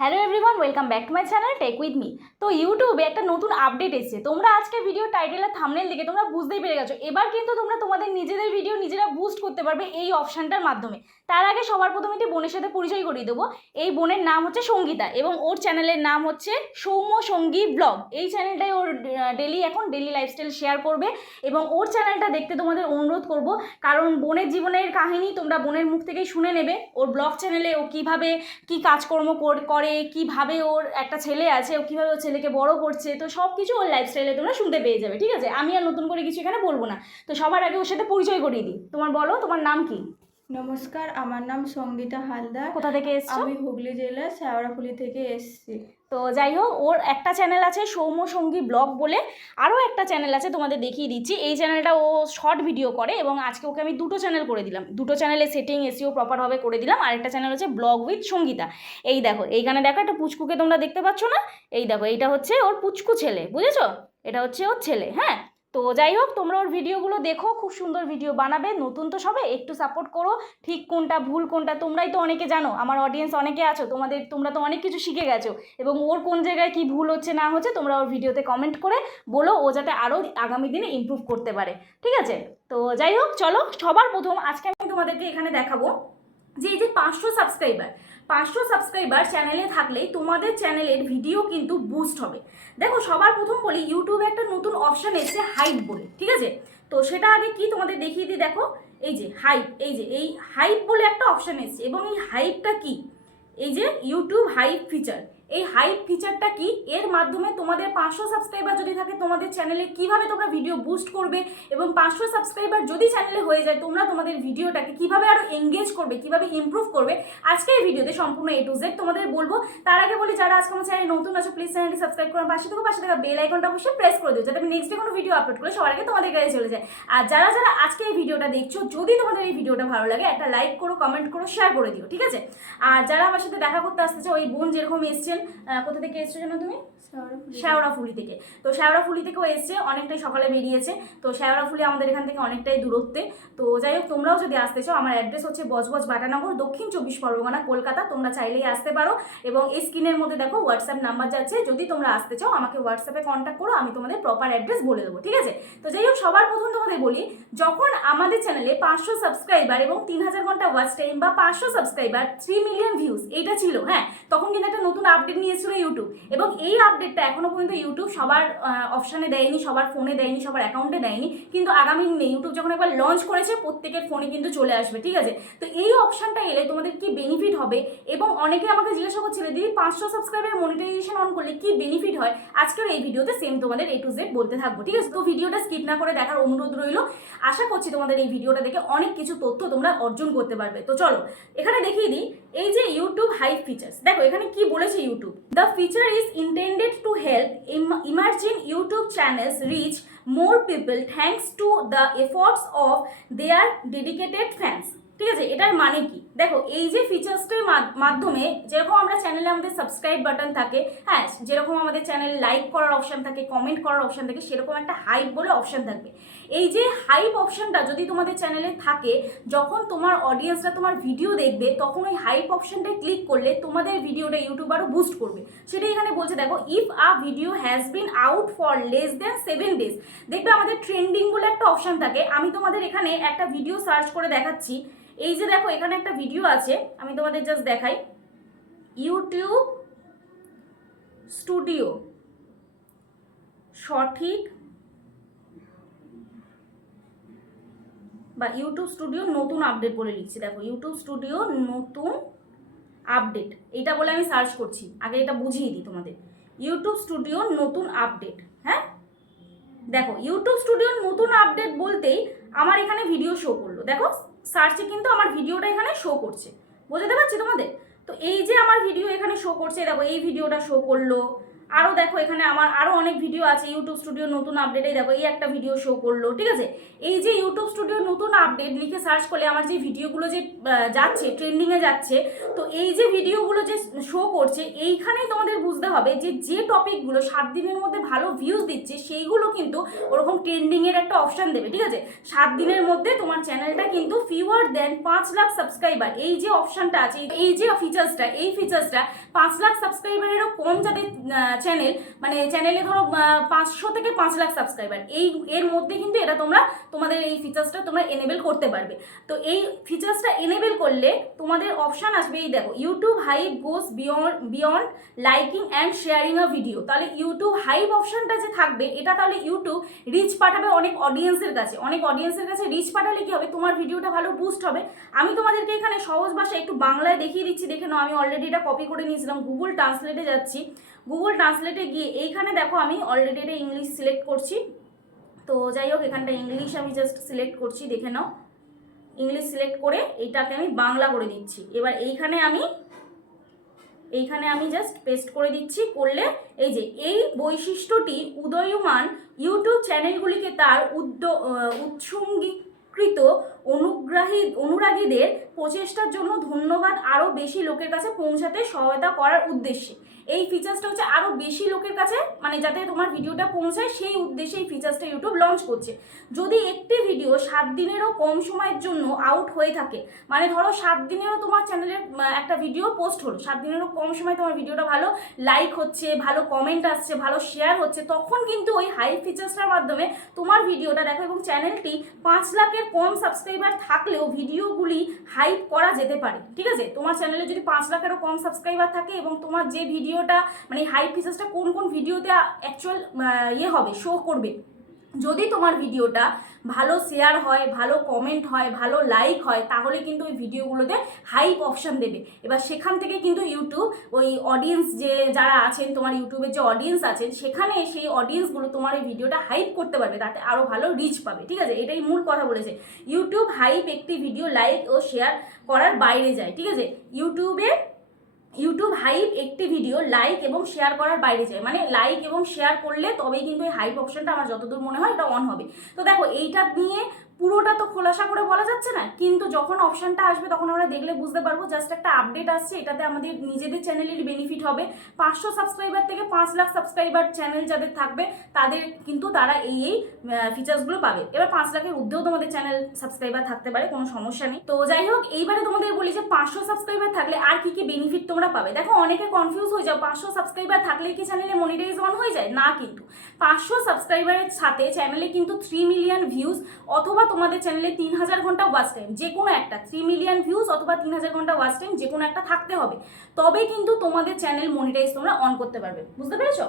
Hello everyone welcome back to my channel tech with me তো ইউটিউবে একটা নতুন আপডেট এসেছে। তোমরা আজকে ভিডিও টাইটেল আর থামনেল দেখে তোমরা বুঝতেই পেরে গেছো। এবার কিন্তু তোমরা তোমাদের নিজেদের ভিডিও নিজেরা বুস্ট করতে পারবে এই অপশানটার মাধ্যমে। তার আগে সবার প্রথমে একটি বোনের সাথে পরিচয় করিয়ে দেবো। এই বোনের নাম হচ্ছে সঙ্গীতা এবং ওর চ্যানেলের নাম হচ্ছে সৌম্য সঙ্গী ব্লগ। এই চ্যানেলটাই ওর ডেলি এখন ডেলি লাইফস্টাইল শেয়ার করবে এবং ওর চ্যানেলটা দেখতে তোমাদের অনুরোধ করব। কারণ বোনের জীবনের কাহিনী তোমরা বোনের মুখ থেকেই শুনে নেবে। ওর ব্লগ চ্যানেলে ও কীভাবে কি কাজকর্ম করে কীভাবে ওর একটা ছেলে আছে, ও কীভাবে ওর ছেলেকে বড় করছে, তো সব কিছু ওর লাইফস্টাইলে তোমরা শুনতে পেয়ে যাবে, ঠিক আছে? আমি আর নতুন করে কিছু এখানে বলব না। তো সবার আগে ওর সাথে পরিচয় করিয়ে দিই। তোমার বলো, তোমার নাম কি? নমস্কার আমার নাম সঙ্গীতা হালদার। কোথা থেকে এসছো? আমি হুগলি জেলার শেওড়াফুলি থেকে এসেছি। তো যাই হোক ওর একটা চ্যানেল আছে সৌম্য সঙ্গী ব্লগ বলে। আরও একটা চ্যানেল আছে তোমাদের দেখিয়ে দিচ্ছি। এই চ্যানেলটা ও শর্ট ভিডিও করে এবং আজকে ওকে আমি দুটো চ্যানেল করে দিলাম। দুটো চ্যানেলে সেটিং এসিও প্রপারভাবে করে দিলাম। আরেকটা চ্যানেল হচ্ছে ব্লগ উইথ সঙ্গীতা। এই দেখো এইখানে দেখো একটা পুচকুকে তোমরা দেখতে পাচ্ছ না? এই দেখো এইটা হচ্ছে ওর পুচকু ছেলে বুঝেছ? এটা হচ্ছে ওর ছেলে হ্যাঁ? তো যাই হোক, তোমরা ওর ভিডিওগুলো দেখো, খুব সুন্দর ভিডিও বানাবে। নতুন তো সবে, একটু সাপোর্ট করো। ঠিক কোনটা ভুল, কোনটা তোমরাই তো অনেকে জানো, আমার অডিয়েন্স অনেকে আছো, তোমাদের, তোমরা তো অনেক কিছু শিখে গেছো। এবং ওর কোন জায়গায় কি ভুল হচ্ছে, না হচ্ছে, তোমরা ওর ভিডিওতে কমেন্ট করে বলো, ও যাতে আরও আগামী দিনে ইমপ্রুভ করতে পারে। ঠিক আছে? তো যাই হোক, চলো, সবার প্রথম, আজকে আমি তোমাদেরকে এখানে দেখাবো যে এই যে পাঁচশো সাবস্ক্রাইবার পাঁচশো সাবস্ক্রাইবার চ্যানেলে থাকলেই তোমাদের চ্যানেলের ভিডিও কিন্তু বুস্ট হবে। দেখো, সবার প্রথম বলি ইউটিউবে একটা নতুন অপশান এসছে হাইট বলে, ঠিক আছে? তো সেটা আগে কি তোমাদের দেখিয়ে দিই, দেখো, এই যে হাইপ এই যে, এই হাইপ বলে একটা অপশান এসছে, এবং এই হাইপটা কি? এই যে ইউটিউব হাইপ ফিচার এই হাইপ ফিচারটা কি? এর মাধ্যমে তোমাদের পাঁচশো সাবস্ক্রাইবার যদি থাকে, তোমাদের চ্যানেলে কীভাবে তোমরা ভিডিও বুস্ট করবে? এবং পাঁচশো সাবস্ক্রাইবার যদি চ্যানেলে হয়ে যায়, তোমরা তোমাদের ভিডিওটাকে কীভাবে আরও এঙ্গেজ করবে, কীভাবে ইমপ্রুভ করবে? আজকে এই ভিডিওতে সম্পূর্ণ এ টু জেড তোমাদের বলব। তার আগে বলি, যারা আজকে আমার চ্যানেল নতুন আছো প্লিজ চ্যানেলটি সাবস্ক্রাইব করার পাশে থেকে, পাশে থাকা বেল আইকনটা অবশ্যই প্রেস করে দিও, যাতে আমি নেক্সট ডে কোনো ভিডিও আপলোড করে সবার আগে তোমাদের কাছে চলে যায়। আর যারা যারা আজকে এই ভিডিওটা দেখছ, যদি তোমাদের এই ভিডিওটা ভালো লাগে, একটা লাইক করো কমেন্ট করো শেয়ার করে দিও, ঠিক আছে? আর যারা আমার সাথে দেখা করতে আসতেছে ওই বোন যেরকম এসছেন কোথা থেকে এসছো জানো তুমি? শেওড়াফুলি থেকে। তো শেওড়াফুলি থেকেও এসছে অনেকটাই সকালে বেরিয়েছে। তো শেওড়াফুলি আমাদের এখান থেকে অনেকটাই দূরত্বে। তো যাই হোক তোমরাও যদি আসতে চাও আমার অ্যাড্রেস হচ্ছে বজবজ বাটানগর দক্ষিণ চব্বিশ পরগনা কলকাতা। তোমরা চাইলেই আসতে পারো। এবং এই স্ক্রিনের মধ্যে দেখো হোয়াটসঅ্যাপ নাম্বার যাচ্ছে যদি তোমরা আসতে চাও আমাকে হোয়াটসঅ্যাপে কন্ট্যাক্ট করো আমি তোমাদের প্রপার অ্যাড্রেস বলে দেবো ঠিক আছে? তো যাই হোক সবার প্রথম তোমাদের বলি যখন আমাদের চ্যানেলে পাঁচশো সাবস্ক্রাইবার এবং তিন হাজার ঘণ্টা ওয়াচ টাইম বা পাঁচশো সাবস্ক্রাইবার থ্রি মিলিয়ন ভিউজ এইটা ছিল হ্যাঁ? তখন কিন্তু একটা নতুন আপডেট নিয়েছিল ইউটিউব এবং এই আপডেটটা এখনও পর্যন্ত ইউটিউব সবার অপশানে দেয়নি, সবার ফোনে দেয়নি, সবার অ্যাকাউন্টে দেয়নি। কিন্তু আগামী দিনে ইউটিউব যখন একবার লঞ্চ করেছে, প্রত্যেকের ফোনে কিন্তু চলে আসবে, ঠিক আছে? তো এই অপশানটা এলে তোমাদের কি বেনিফিট হবে? এবং অনেকে আমাকে জিজ্ঞাসা করছিল, দিদি, পাঁচশো সাবস্ক্রাইবের মনিটাইজেশন অন করলে কি বেনিফিট হয়? আজকের এই ভিডিওতে সেম তোমাদের এ টু জেড বলতে থাকব, ঠিক আছে? তো ভিডিওটা স্কিপ না করে দেখার অনুরোধ রইল। আশা করছি তোমাদের এই ভিডিওটা দেখে অনেক কিছু তথ্য তোমরা অর্জন করতে পারবে। তো চলো, এখানে দেখিয়ে দিই, এই যে ইউটিউব হাই ফিচার্স দেখো এখানে কি বলেছে YouTube YouTube. The feature is intended to help em emerging YouTube channels reach more people thanks to the efforts of their dedicated fans. ঠিক আছে? এটার মানে কি? দেখো, এই যে ফিচার্সটার মাধ্যমে যেরকম আমরা চ্যানেলে আমাদের সাবস্ক্রাইব বাটন থাকে হ্যাঁ যেরকম আমাদের চ্যানেল লাইক করার অপশন থাকে কমেন্ট করার অপশন থাকে, সেরকম একটা হাইপ বলে অপশন থাকবে। এই যে হাইপ অপশনটা যদি তোমাদের চ্যানেলে থাকে, যখন তোমার অডিয়েন্সরা তোমার ভিডিও দেখবে, তখন ওই হাইপ অপশনটায় ক্লিক করলে তোমাদের ভিডিওটা ইউটিউব আরও বুস্ট করবে। সেটাই এখানে বলছে, দেখো if a video has been out for less than seven days দেখবে আমাদের ট্রেন্ডিং বলে একটা অপশন থাকে। আমি তোমাদের এখানে একটা ভিডিও সার্চ করে দেখাচ্ছি। এই যে দেখো, এখানে একটা ভিডিও আছে, আমি তোমাদের জাস্ট দেখাই। ইউটিউব স্টুডিও সঠিক বা ইউটিউব স্টুডিও নতুন আপডেট বলে লিখছি। দেখো ইউটিউব স্টুডিও নতুন আপডেট এইটা বলে আমি সার্চ করছি। আগে এটা বুঝিয়ে দিই তোমাদের। ইউটিউব স্টুডিও নতুন আপডেট হ্যাঁ? দেখো ইউটিউব স্টুডিওর নতুন আপডেট বলতেই আমার এখানে ভিডিও শো করল। দেখো সার্চে কিন্তু আমার ভিডিওটা এখানে শো করছে। বোঝাতে পারছি তোমাদের? তো এই যে আমার ভিডিও এখানে শো করছে, দেখো, এই ভিডিওটা শো করল আরও দেখো, এখানে আমার আরও অনেক ভিডিও আছে ইউটিউব স্টুডিও নতুন আপডেটেই দেখো, এই একটা ভিডিও শো করল, ঠিক আছে? এই যে ইউটিউব স্টুডিও নতুন আপডেট লিখে সার্চ করলে আমার যে ভিডিওগুলো যে যাচ্ছে ট্রেন্ডিংয়ে যাচ্ছে, তো এই যে ভিডিওগুলো যে শো করছে, এইখানেই তোমাদের বুঝতে হবে যে যে টপিকগুলো সাত দিনের মধ্যে ভালো ভিউজ দিচ্ছে, সেইগুলো কিন্তু ওরকম ট্রেন্ডিংয়ের একটা অপশান দেবে, ঠিক আছে? সাত দিনের মধ্যে তোমার চ্যানেলটা কিন্তু ফিওয়ার দেন পাঁচ লাখ সাবস্ক্রাইবার এই যে অপশানটা আছে, এই যে ফিচার্সটা এই ফিচার্সটা পাঁচ লাখ সাবস্ক্রাইবারেরও কম যাদের চ্যানেল মানে চ্যানেলে ধরো পাঁচশো থেকে পাঁচ লাখ সাবস্ক্রাইবার এই, এর মধ্যে কিন্তু এটা তোমরা, তোমাদের এই ফিচার্সটা তোমরা এনেবেল করতে পারবে। তো এই ফিচার্সটা এনেবেল করলে তোমাদের অপশান আসবে, এই দেখো YouTube hype goes beyond beyond liking and sharing a video তাহলে ইউটিউব হাইপ অপশানটা যে থাকবে, এটা তাহলে ইউটিউব রিচ পাঠাবে অনেক অডিয়েন্সের কাছে। অনেক অডিয়েন্সের কাছে রিচ পাঠালে কি হবে? তোমার ভিডিওটা ভালো বুস্ট হবে। আমি তোমাদেরকে এখানে সহজ ভাষায় একটু বাংলায় দেখিয়ে দিচ্ছি, দেখে নাও, আমি অলরেডি এটা কপি করে নিয়েছিলাম গুগল ট্রান্সলেটে যাচ্ছি। গুগল ট্রান্সলেটে গিয়ে এইখানে দেখো আমি অলরেডি এটা ইংলিশ সিলেক্ট করছি। তো যাই হোক এখানটা ইংলিশ আমি জাস্ট সিলেক্ট করছি দেখে নাও। ইংলিশ সিলেক্ট করে এইটাকে আমি বাংলা করে দিচ্ছি। এবার এইখানে আমি এইখানে আমি জাস্ট পেস্ট করে দিচ্ছি করলে এই যে এই বৈশিষ্ট্যটি উদয়মান ইউটিউব চ্যানেলগুলিকে তার উদ্য আহ, উৎসর্গীকৃত অনুগ্রাহী অনুরাগীদের প্রচেষ্টার জন্য ধন্যবাদ আরও বেশি লোকের কাছে পৌঁছাতে সহায়তা করার উদ্দেশ্যে। এই ফিচার্সটা হচ্ছে আরও বেশি লোকের কাছে মানে যাতে তোমার ভিডিওটা পৌঁছায়, সেই উদ্দেশ্যে এই ফিচার্সটা ইউটিউব লঞ্চ করছে। যদি একটি ভিডিও সাত দিনেরও কম সময়ের জন্য আউট হয়ে থাকে মানে ধরো সাত দিনেরও তোমার চ্যানেলের একটা ভিডিও পোস্ট হলো, সাত দিনেরও কম সময় তোমার ভিডিওটা ভালো লাইক হচ্ছে, ভালো কমেন্ট আসছে, ভালো শেয়ার হচ্ছে, তখন কিন্তু ওই হাই ফিচার্সটার মাধ্যমে তোমার ভিডিওটা দেখো এবং চ্যানেলটি পাঁচ লাখের কম সাবস্ক্রাইবার থাকলেও ভিডিওগুলি হাইপ করা যেতে পারে, ঠিক আছে? তোমার চ্যানেলে যদি পাঁচ লাখেরও কম সাবস্ক্রাইবার থাকে এবং তোমার যে ভিডিওটা মানে হাই ফিচার্সটা কোন কোন ভিডিওতে অ্যাকচুয়াল ইয়ে হবে শো করবে। যদি তোমার ভিডিওটা ভালো শেয়ার হয়, ভালো কমেন্ট হয়, ভালো লাইক হয়, তাহলে কিন্তু ওই ভিডিওগুলোতে হাইপ অপশান দেবে। এবার সেখান থেকে কিন্তু ইউটিউব ওই অডিয়েন্স যে যারা আছেন, তোমার ইউটিউবের যে অডিয়েন্স আছেন, সেখানে সেই অডিয়েন্সগুলো তোমার এই ভিডিওটা হাইপ করতে পারবে, তাতে আরও ভালো রিচ পাবে, ঠিক আছে? এটাই মূল কথা বলেছে। ইউটিউব হাইপ একটি ভিডিও লাইক ও শেয়ার করার বাইরে যায়, ঠিক আছে? ইউটিউবে ইউটিউব হাইপ একটি ভিডিও লাইক এবং শেয়ার করার বাইরে যায়। মানে লাইক এবং শেয়ার করলে তবেই কিন্তু এই হাইপ অপশনটা আমার যতদূর মনে হয় এটা অন হবে। তো দেখো, এইটা নিয়ে পুরোটা তো খোলাসা করে বলা যাচ্ছে না, কিন্তু যখন অপশনটা আসবে তখন আমরা দেখলে বুঝতে পারব জাস্ট একটা আপডেট আসছে, এটাতে আমাদের নিজেদের চ্যানেলের বেনিফিট হবে। পাঁচশো সাবস্ক্রাইবার থেকে পাঁচ লাখ সাবস্ক্রাইবার চ্যানেল যাদের থাকবে, তাদের কিন্তু তারা এই এই ফিচার্সগুলো পাবে। এবার পাঁচ লাখের ঊর্ধ্বেও তোমাদের চ্যানেল সাবস্ক্রাইবার থাকতে পারে, কোনো সমস্যা নেই। তো যাই হোক, এইবারে তোমাদের বলি যে পাঁচশো সাবস্ক্রাইবার থাকলে আর কি কি বেনিফিট তোমরা পাবে? দেখো, অনেকে কনফিউজ হয়ে যাও, পাঁচশো সাবস্ক্রাইবার থাকলে কি চ্যানেলে মনিটাইজ অন হয়ে যায়? না কিন্তু। পাঁচশো সাবস্ক্রাইবারের সাথে চ্যানেলে কিন্তু থ্রি মিলিয়ন ভিউজ অথবা তোমাদের চ্যানেলে তিন হাজার ঘণ্টা ওয়াচ টাইম যে কোনো একটা থ্রি মিলিয়ন ভিউজ অথবা তিন হাজার ঘণ্টা ওয়াচ টাইম যে কোনো একটা থাকতে হবে। তবে কিন্তু তোমাদের চ্যানেল মনিটাইজ তোমরা অন করতে পারবে, বুঝতে পেরেছ?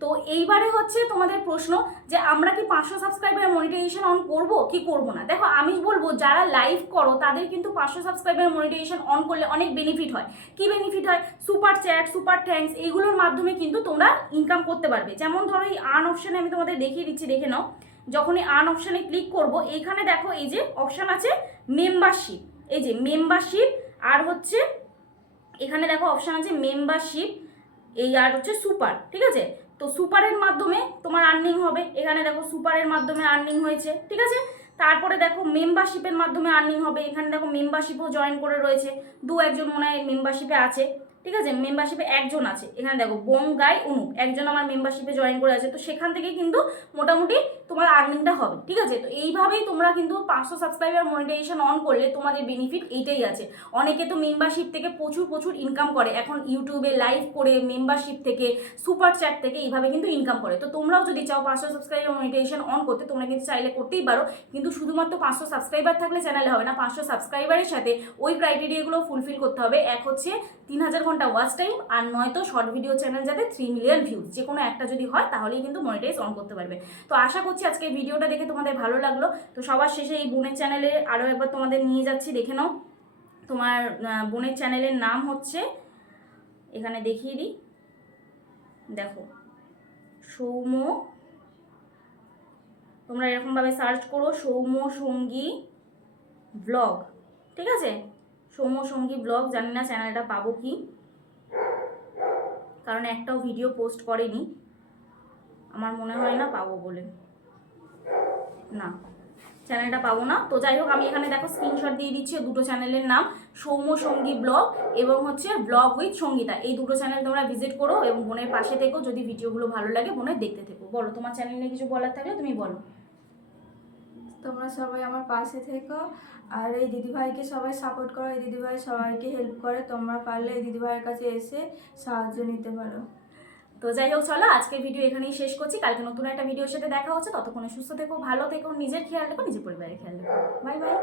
তো এইবারে হচ্ছে তোমাদের প্রশ্ন যে আমরা কি পাঁচশো সাবস্ক্রাইবার মনিটাইজেশন অন করব? কি করব না? দেখো, আমি বলব, যারা লাইভ করো, তাদের কিন্তু পাঁচশো সাবস্ক্রাইবার মনিটাইজেশন অন করলে অনেক বেনিফিট হয়। কি বেনিফিট হয়? সুপার চ্যাট সুপার থ্যাঙ্কস এইগুলোর মাধ্যমে কিন্তু তোমরা ইনকাম করতে পারবে। যেমন ধরো এই আর্ন অপশানে আমি তোমাদের দেখিয়ে দিচ্ছি, দেখে নাও। যখন আন অপশানে ক্লিক করব, এইখানে দেখো এই যে অপশান আছে মেম্বারশিপ এই যে মেম্বারশিপ আর হচ্ছে, এখানে দেখো অপশান আছে মেম্বারশিপ এই আর হচ্ছে সুপার ঠিক আছে? তো সুপারের মাধ্যমে তোমার আর্নিং হবে। এখানে দেখো সুপারের মাধ্যমে আর্নিং হয়েছে, ঠিক আছে? তারপরে দেখো মেম্বারশিপের মাধ্যমে আর্নিং হবে। এখানে দেখো মেম্বারশিপও জয়েন করে রয়েছে। দু একজন মনে হয় মেম্বারশিপে আছে। ঠিক আছে? মেম্বারশিপে একজন আছে। এখানে দেখো বং গাই অনুপ একজন আমার মেম্বারশিপে জয়েন করে আছে। তো সেখান থেকে কিন্তু মোটামুটি তোমার আর্নিংটা হবে, ঠিক আছে? তো এইভাবেই তোমরা কিন্তু পাঁচশো সাবস্ক্রাইবার মনিটাইজেশন অন করলে তোমাদের বেনিফিট এইটাই আছে। অনেকে তো মেম্বারশিপ থেকে প্রচুর প্রচুর ইনকাম করে। এখন ইউটিউবে লাইভ করে মেম্বারশিপ থেকে সুপার চ্যাট থেকে এইভাবে কিন্তু ইনকাম করে। তো তোমরাও যদি চাও পাঁচশো সাবস্ক্রাইবার মনিটাইজেশন অন করতে, তোমরা কিন্তু চাইলে করতেই পারো। কিন্তু শুধুমাত্র পাঁচশো সাবস্ক্রাইবার থাকলে চ্যানেলে হবে না। পাঁচশো সাবস্ক্রাইবারের সাথে ওই ক্রাইটেরিয়াগুলো ফুলফিল করতে হবে। এক হচ্ছে তিন হাজার ঘণ্টা ওয়াচ টাইম আর নয়তো শর্ট ভিডিও চ্যানেল যাতে থ্রি মিলিয়ন ভিউজ যে কোনো একটা যদি হয়, তাহলেই কিন্তু মনিটাইজ অন করতে পারবে। তো আশা করছি আজকে ভিডিওটা দেখে তোমাদের ভালো লাগল। তো সবার শেষে এই বোনের চ্যানেলে আরও একবার তোমাদের নিয়ে যাচ্ছি, দেখে নাও। তোমার বোনের চ্যানেলের নাম হচ্ছে, এখানে দেখিয়ে দিই। দেখো, সৌম্য, তোমরা এরকমভাবে সার্চ করো, সৌম্য সঙ্গী ব্লগ ঠিক আছে? সৌম্য সঙ্গী ব্লগ জানি না চ্যানেলটা পাবো কি। কারণ একটাও ভিডিও পোস্ট করেনি। আমার মনে হয় না পাবো বলে। না চ্যানেলটা পাবো না। তো যাই হোক, আমি এখানে দেখো স্ক্রিনশট দিয়ে দিচ্ছি। দুটো চ্যানেলের নাম সৌম্য সঙ্গী ব্লগ এবং হচ্ছে ব্লগ উইথ সঙ্গীতা। এই দুটো চ্যানেল তোমরা ভিজিট করো এবং বোনের পাশে থেকো। যদি ভিডিওগুলো ভালো লাগে, বোনের দেখতে থেকো। বলো, তোমার চ্যানেল নিয়ে কিছু বলার থাকলে তুমি বলো। তোমরা সবাই আমার পাশে থেকো। আর এই দিদিভাইকে সবাই সাপোর্ট করো, এই দিদিভাই সবাইকে হেল্প করে। তোমরা পারলে এই দিদিভাইয়ের কাছে এসে সাহায্য নিতে পারো। তো যাই হোক, চলো আজকের ভিডিও এখানেই শেষ করছি। কালকে নতুন একটা ভিডিওর সাথে দেখা হচ্ছে। ততক্ষণে সুস্থ থেকো, ভালো থেকো, নিজের খেয়াল রেখো, নিজের পরিবারের খেয়াল রেখো। Bye bye